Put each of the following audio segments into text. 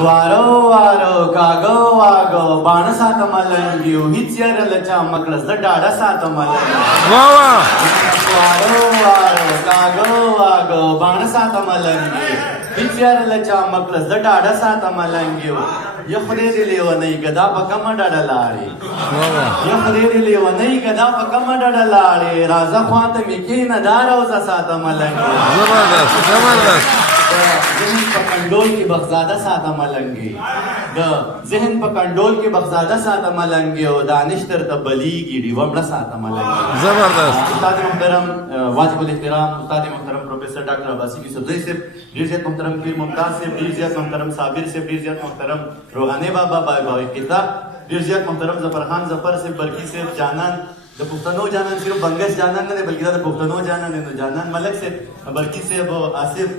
وارو وارو کاغو واغو باڼه ساتم لنګیو هیڅ یاره له چا مکړه زه ډاډه ساتم وارو وارو کاغو واغو باڼه ساتم لنګیو هیڅ یاره له چا مکړه زه ډاډه ساتم لنګیو یا خدای دې لیونی ګدا په کومه ډډه لاړې یا خدای دې لیونی ګدا په کومه ډډه لاړې راځه خواته مې کښېنه دا روزه ساتم لنګیو زبردست زبردست ذهن په کنډول کې بخزاده ساته ملنګي د ذهن په کنډول کې بخزاده ساته ملنګي او دانش تر ته بلیږي ډیوه مړه ساته ملنګي زبردست استاد محترم واجب الاحترام استاد محترم پروفیسر ډاکټر عباسی کی صدر صاحب ډیر زیات محترم پیر ممتاز صاحب ډیر زیات محترم صابر صاحب ډیر زیات محترم روحاني بابا بای کتاب ډیر زیات محترم ظفر خان ظفر صاحب برکی صاحب جانان د پښتنو جانان صرف بنگش جانان نه دی بلکې دا د پښتنو جانان دی نو جانان ملک صاحب برکی صاحب آصف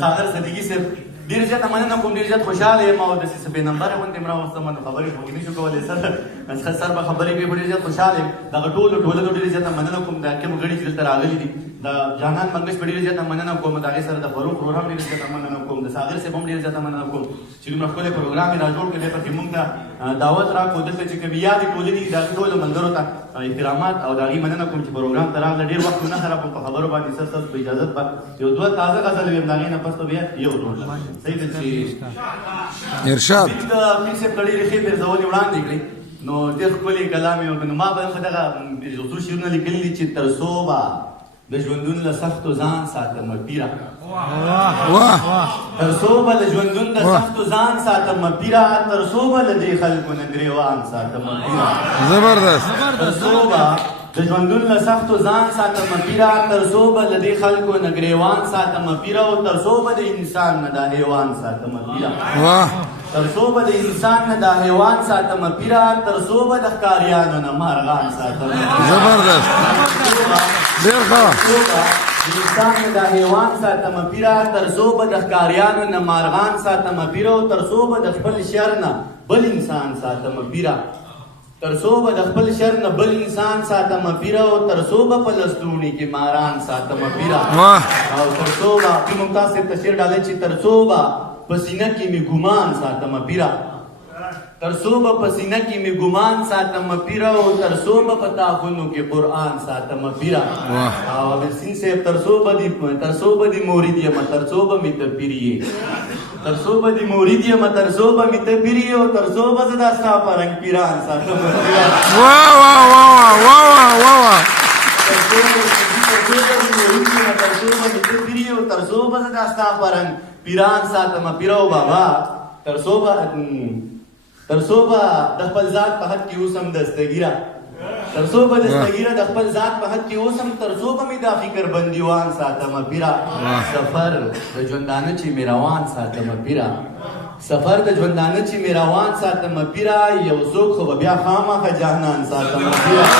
ساغر صدیقی صاحب ډیر زیات مننه کوم ډیر زیات خوشاله یم او د سپې نمبر غونډې مرا وسته من خبرې کوم نشو کولای سر به خبرې کوي ډیر زیات خوشاله یم دا ټول ډیر زیات مننه کوم دا کوم غړي چې تر راغلي دي دا جانان منګش ډیر زیات مننه کوم دا سره د فاروق روحم ډیر زیات مننه کوم د ساغر صاحب هم ډیر زیات مننه کوم چې موږ خپل پروګرام را جوړ کړی په موږ ته دعوت را کو دلته چې کوي یاد ټول دي دا ټول منظرو ته احترامات او داغي مننه کوم چې پروګرام ته راغله ډیر وخت نه خراب په خبرو باندې سر په اجازه په یو دوه تازه غزل ویم داغي نه پس بیا یو ټول صحیح ده چې ارشاد دا پیسې پړې لري په ځول وړاندې کړی نو د خپل کلام یو نو ما به خدغه یو شیرونه لیکلي چې تر صوبه د ژوندون له سختو ځان ساتم پیرا واه تر صوبه د ژوندون د سختو ځان ساتم پیرا تر صوبه د دې خلکو نه ګریوان ساتم پیرا زبردست تر صوبه د ژوندون له سختو ځان ساتم پیرا تر صوبه د دې خلکو نه ګریوان ساتم پیرا او تر صوبه د انسان نه د حیوان ساتم پیرا واه تر صوبه د انسان نه د حیوان ساتم پیرا تر صوبه د ښکاریانو نه مارغان ساتم زبردست ډیر ښه انسان نه د حیوان ساتم پیرا تر صوبه د ښکاریانو نه مارغان ساتم پیرا او تر صوبه د خپل شر نه بل انسان ساتم پیرا تر صوبه د خپل شر نه بل انسان ساتم پیرا او تر صوبه په لستوڼي کې ماران ساتم پیرا او تر صوبه په ممتاز صاحب تشریح ډالې چې تر صوبه پسینه کې می ګمان ساتم پیرا تر صوبه پسینه کې می ګمان ساتم پیرا او تر صوبه په تاخونو کې قرآن ساتم پیرا او سین صاحب تر صوبه دی مورید یم تر صوبه می تپیری تر صوبه دی مورید یم تر صوبه می تپیری او تر صوبه زدا ستا پرنګ پیران ساتم پیرا واه واه واه واه واه تر صوبه دی مورید یم تر صوبه می تپیری او تر صوبه زدا ستا پرنګ پیران ساتم پیرا او بابا تر صوبه د خپل ذات په حد کې اوسم دستګیره تر صوبه دستګیره د خپل ذات په حد کې اوسم تر صوبه مې دا فکر بندیوان ساتم پیرا سفر د ژوندانه چې مې روان ساتم پیرا سفر د ژوندانه چې مې روان ساتم پیرا یو څوک خو بیا خامخا جانان ساتم پیرا